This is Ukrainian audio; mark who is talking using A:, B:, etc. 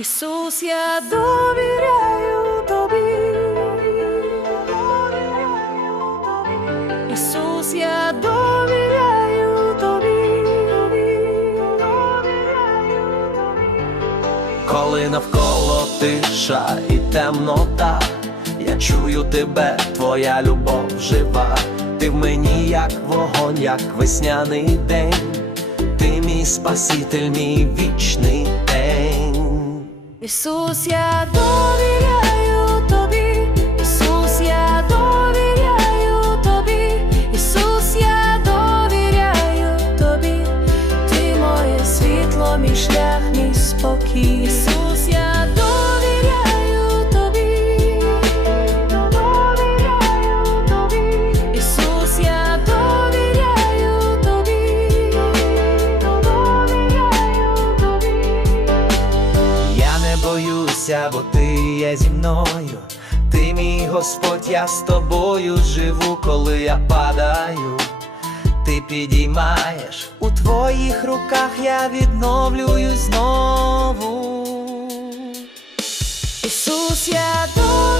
A: Ісус, я довіряю тобі. Ісус, я довіряю тобі.
B: Коли навколо тиша і темнота, я чую тебе, твоя любов жива. Ти в мені, як вогонь, як весняний день. Ти мій спаситель, мій вічний.
A: Ісус, я довіряю
B: боюся, бо ти є зі мною. Ти мій Господь, я з тобою живу, коли я падаю. Ти підіймаєш у твоїх руках, я відновлююсь знову.
A: Ісус, я довіряю